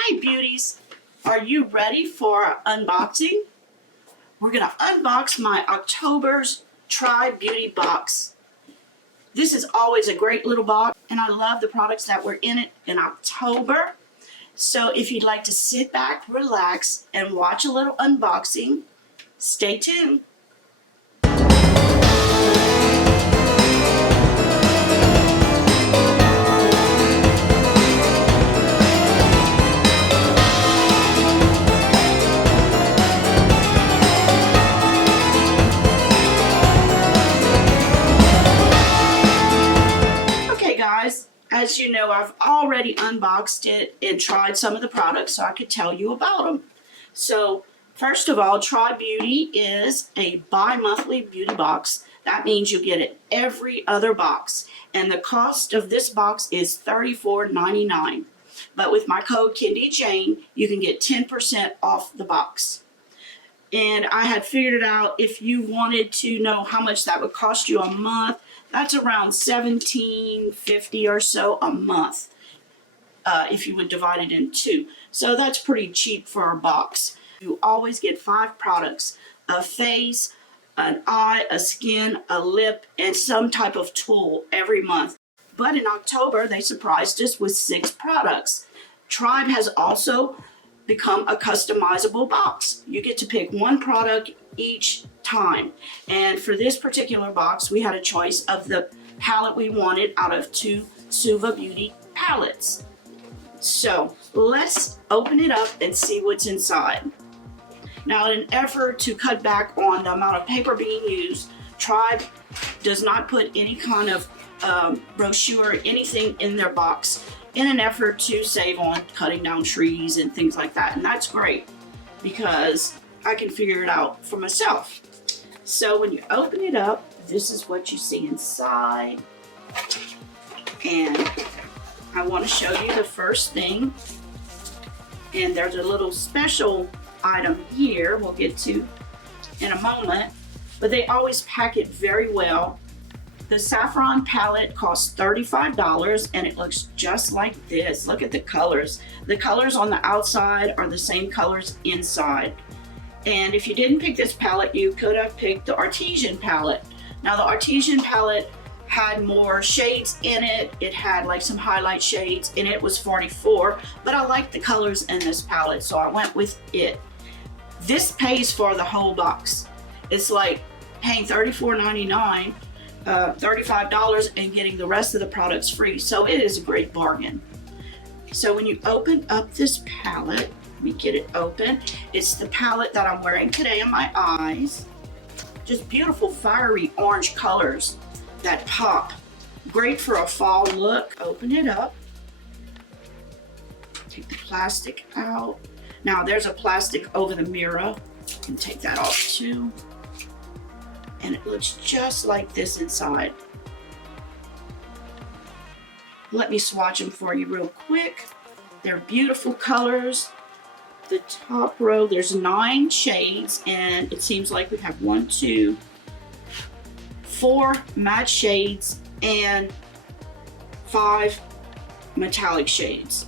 Hi beauties, are you ready for unboxing? We're gonna unbox my October's Try Beauty box. This is always a great little box and I love the products that were in it in October. So if you'd like to sit back, relax, and watch a little unboxing, stay tuned. As you know, I've already unboxed it and tried some of the products so I could tell you about them. So first of all, Try Beauty is a bi-monthly beauty box. That means you get it every other box. And the cost of this box is $34.99. But with my code Kendy Jane, you can get 10% off the box. And I had figured it out, if you wanted to know how much that would cost you a month, that's around $17.50 or so a month if you would divide it in two. So that's pretty cheap for a box. You always get 5 products: a face, an eye, a skin, a lip, and some type of tool every month. But in October, they surprised us with 6 products. Tribe has also become a customizable box. You get to pick 1 product each time. And for this particular box, we had a choice of the palette we wanted out of 2 Suva Beauty palettes. So let's open it up and see what's inside. Now, in an effort to cut back on the amount of paper being used, Tribe does not put any kind of brochure or anything in their box in an effort to save on cutting down trees and things like that. And that's great because I can figure it out for myself. So when you open it up, this is what you see inside. And I want to show you the first thing. And there's a little special item here we'll get to in a moment. But they always pack it very well. The Saffron palette costs $35 and it looks just like this. Look at the colors. The colors on the outside are the same colors inside. And if you didn't pick this palette, you could have picked the Artesian palette. Now the Artesian palette had more shades in it. It had like some highlight shades and it was $44, but I like the colors in this palette, so I went with it. This pays for the whole box. It's like paying $34.99, $35 and getting the rest of the products free. So it is a great bargain. So when you open up this palette, let me get it open. It's the palette that I'm wearing today on my eyes. Just beautiful fiery orange colors that pop. Great for a fall look. Open it up. Take the plastic out. Now there's a plastic over the mirror. You can take that off too. And it looks just like this inside. Let me swatch them for you real quick. They're beautiful colors. The top row, there's 9 shades, and it seems like we have 4 matte shades and 5 metallic shades,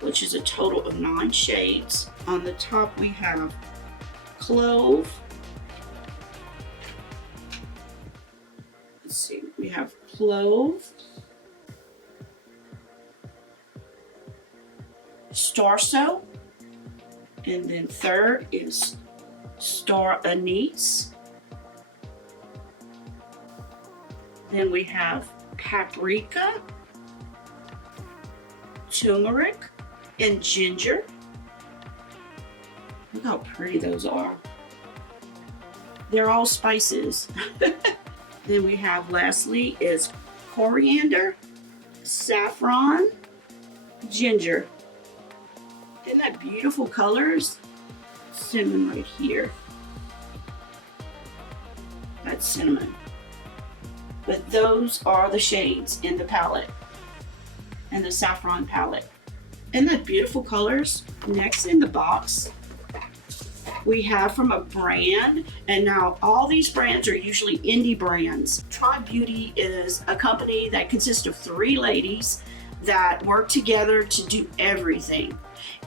which is a total of 9 shades. On the top we have Clove. Let's see, we have Clove, Starso, and then third is Star Anise. Then we have Paprika, Turmeric, and Ginger. Look how pretty those are. They're all spices. Then we have, lastly, is Coriander, Saffron, Ginger. Isn't that beautiful colors? Cinnamon right here. That's cinnamon. But those are the shades in the palette and the Saffron palette. Isn't that beautiful colors? Next in the box, we have from a brand, and now all these brands are usually indie brands. Try Beauty is a company that consists of 3 ladies that work together to do everything.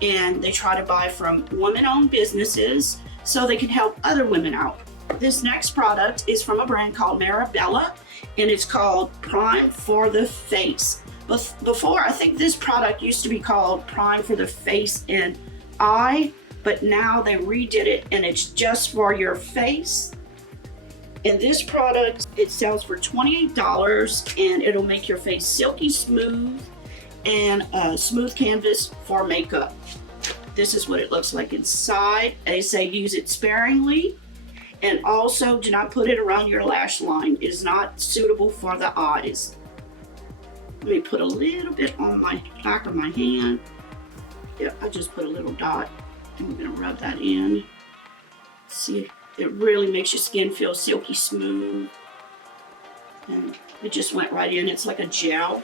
and they try to buy from women-owned businesses so they can help other women out. This next product is from a brand called Marabella, and it's called Prime for the Face. Before, I think this product used to be called Prime for the Face and Eye, but now they redid it and it's just for your face. And this product, it sells for $28, and it'll make your face silky smooth and a smooth canvas for makeup. This is what it looks like inside. They say use it sparingly, and also do not put it around your lash line. It is not suitable for the eyes. Let me put a little bit on my back of my hand. Yeah, I just put a little dot. I'm gonna rub that in. See, it really makes your skin feel silky smooth. And it just went right in. It's like a gel.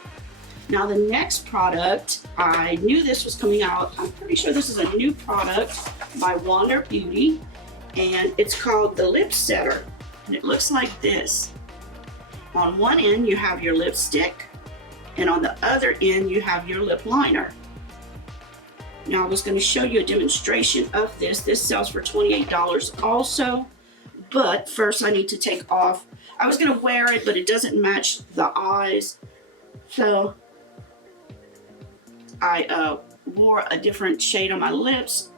Now the next product, I knew this was coming out. I'm pretty sure this is a new product by Wander Beauty, and it's called the Lip Setter. And it looks like this. On one end you have your lipstick, and on the other end you have your lip liner. Now I was going to show you a demonstration of this. This sells for $28 also, but first I need to take off. I was going to wear it, but it doesn't match the eyes, so I wore a different shade on my lips.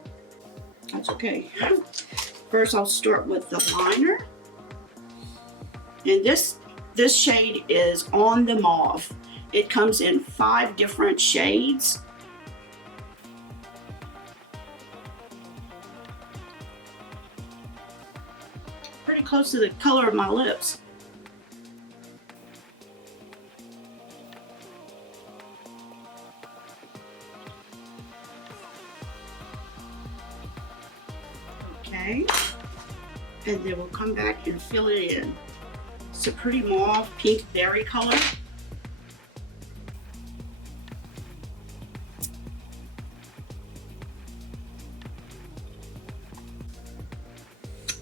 That's okay. First I'll start with the liner, and this shade is On the Mauve. It comes in 5 different shades. Pretty close to the color of my lips. Okay, and then we'll come back and fill it in. It's a pretty mauve pink berry color.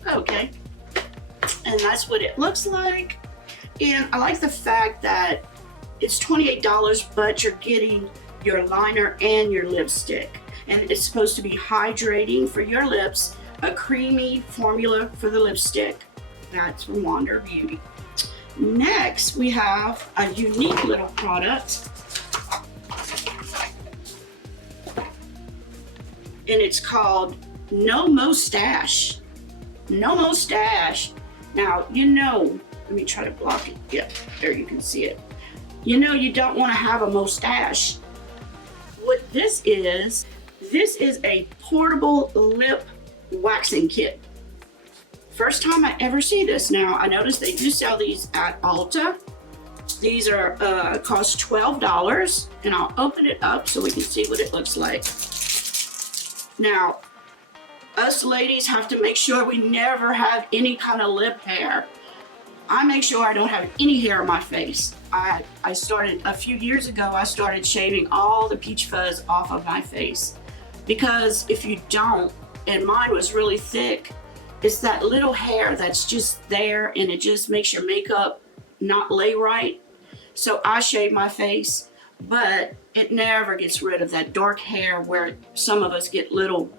Okay, and that's what it looks like. And I like the fact that it's $28, but you're getting your liner and your lipstick, and it's supposed to be hydrating for your lips, a creamy formula for the lipstick. That's from Wander Beauty. Next we have a unique little product, and it's called No Mustache. No Mustache. Now, you know, let me try to block it. Yeah, there you can see it. You know you don't want to have a mustache. What this is a portable lip waxing kit. First time I ever see this. Now, I noticed they do sell these at Ulta. These are cost $12, and I'll open it up so we can see what it looks like. Now, us ladies have to make sure we never have any kind of lip hair. I make sure I don't have any hair on my face. I started a few years ago, I started shaving all the peach fuzz off of my face, because if you don't, and mine was really thick, it's that little hair that's just there, and it just makes your makeup not lay right. So I shave my face, but it never gets rid of that dark hair where some of us get little,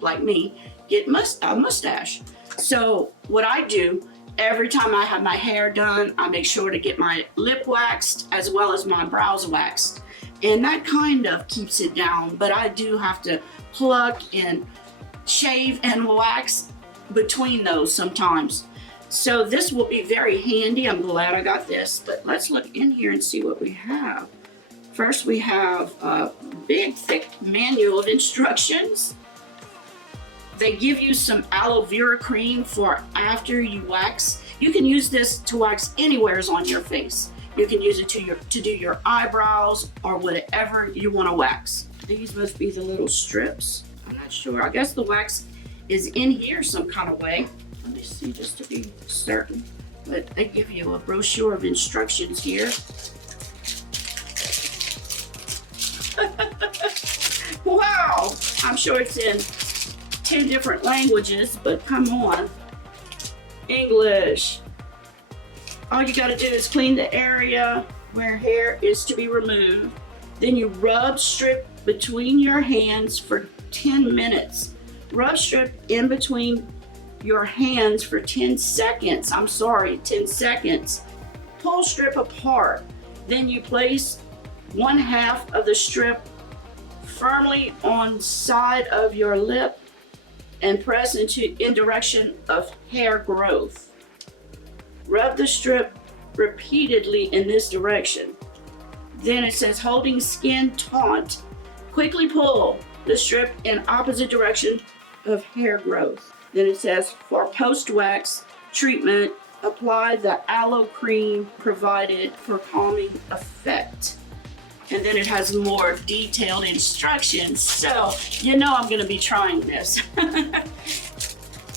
like me, get a mustache. So what I do, every time I have my hair done, I make sure to get my lip waxed as well as my brows waxed. And that kind of keeps it down, but I do have to pluck and shave and wax between those sometimes. So this will be very handy. I'm glad I got this, but let's look in here and see what we have. First, we have a big, thick manual of instructions. They give you some aloe vera cream for after you wax. You can use this to wax anywheres on your face. You can use it to do your eyebrows or whatever you want to wax. These must be the little strips. I'm not sure. I guess the wax is in here some kind of way. Let me see just to be certain. But they give you a brochure of instructions here. Wow! I'm sure it's in 10 different languages, but come on. English. All you gotta do is clean the area where hair is to be removed. Then you rub strip between your hands for 10 minutes. Rub strip in between your hands for 10 seconds. 10 seconds. Pull strip apart. Then you place 1/2 of the strip firmly on side of your lip and press in direction of hair growth. Rub the strip repeatedly in this direction. Then it says holding skin taut. Quickly pull the strip in opposite direction of hair growth. Then it says for post-wax treatment, apply the aloe cream provided for calming effect. And then it has more detailed instructions. So, you know I'm gonna be trying this.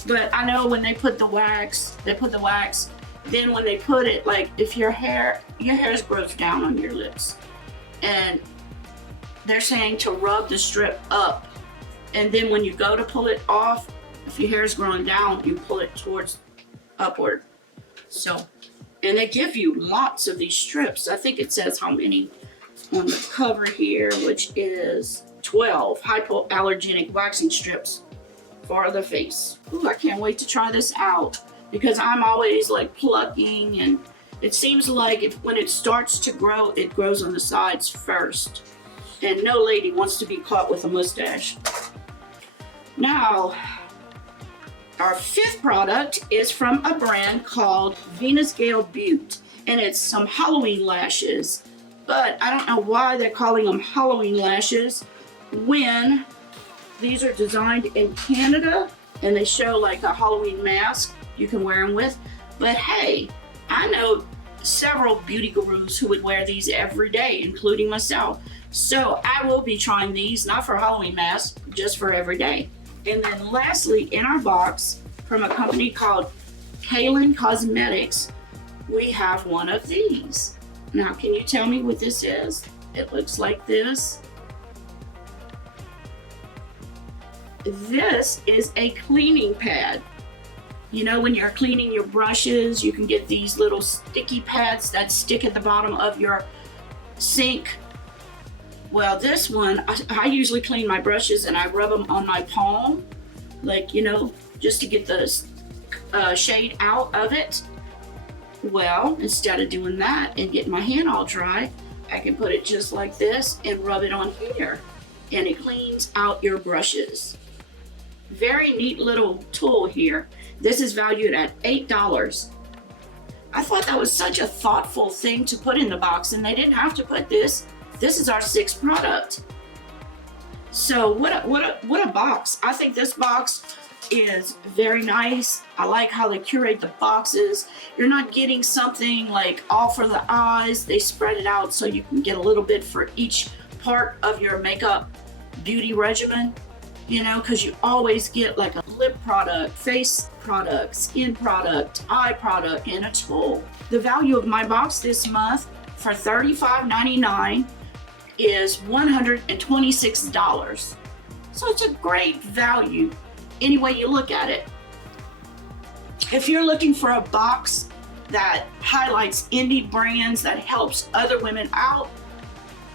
But I know when they put the wax, then when they put it, like if your hair grows down on your lips. And they're saying to rub the strip up. And then when you go to pull it off, if your hair is growing down, you pull it towards upward. So, and they give you lots of these strips. I think it says how many on the cover here, which is 12 hypoallergenic waxing strips for the face. Ooh, I can't wait to try this out because I'm always like plucking, and it seems like when it starts to grow, it grows on the sides first. And no lady wants to be caught with a mustache. Now, our 5th product is from a brand called Venus Gale Butte, and it's some Halloween lashes. But I don't know why they're calling them Halloween lashes when these are designed in Canada and they show like a Halloween mask you can wear them with. But hey, I know several beauty gurus who would wear these every day, including myself. So I will be trying these, not for Halloween masks, just for every day. And then lastly, in our box, from a company called Kaylin Cosmetics, we have one of these. Now, can you tell me what this is? It looks like this. This is a cleaning pad. You know, when you're cleaning your brushes, you can get these little sticky pads that stick at the bottom of your sink. Well, this one, I usually clean my brushes and I rub them on my palm, like, you know, just to get the shade out of it. Well, instead of doing that and getting my hand all dry, I can put it just like this and rub it on here, and it cleans out your brushes. Very neat little tool here. This is valued at $8. I thought that was such a thoughtful thing to put in the box, and they didn't have to put this. This is our 6th product. So what a box. I think this box is very nice. I like how they curate the boxes. You're not getting something like all for the eyes. They spread it out so you can get a little bit for each part of your makeup beauty regimen, you know, because you always get like a lip product, face product, skin product, eye product, and a tool. The value of my box this month for $35.99 is $126. So it's a great value any way you look at it. If you're looking for a box that highlights indie brands, that helps other women out,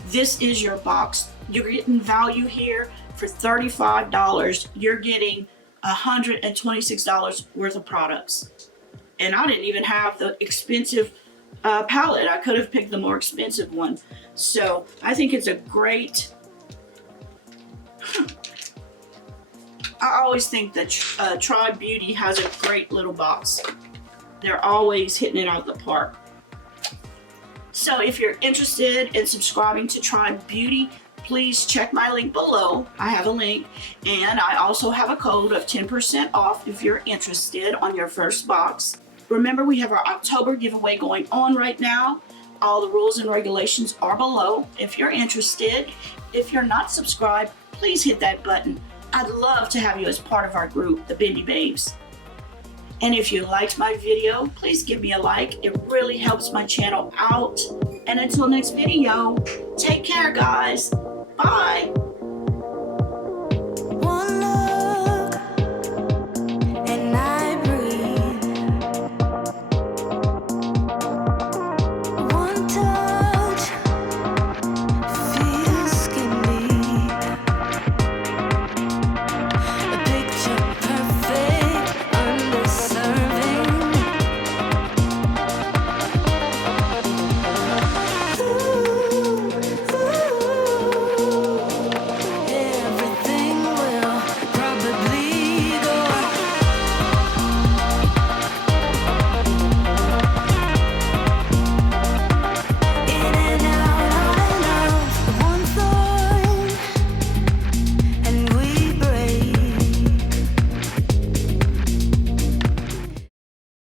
this is your box. You're getting value here for $35. You're getting $126 worth of products. And I didn't even have the expensive palette. I could have picked the more expensive one. So I think it's a great, I always think that Tribe Beauty has a great little box. They're always hitting it out the park. So if you're interested in subscribing to Tribe Beauty, please check my link below. I have a link, and I also have a code of 10% off if you're interested on your first box. Remember, we have our October giveaway going on right now. All the rules and regulations are below if you're interested. If you're not subscribed, please hit that button. I'd love to have you as part of our group, the Bendy Babes. And if you liked my video, please give me a like. It really helps my channel out. And until next video, take care, guys. Bye.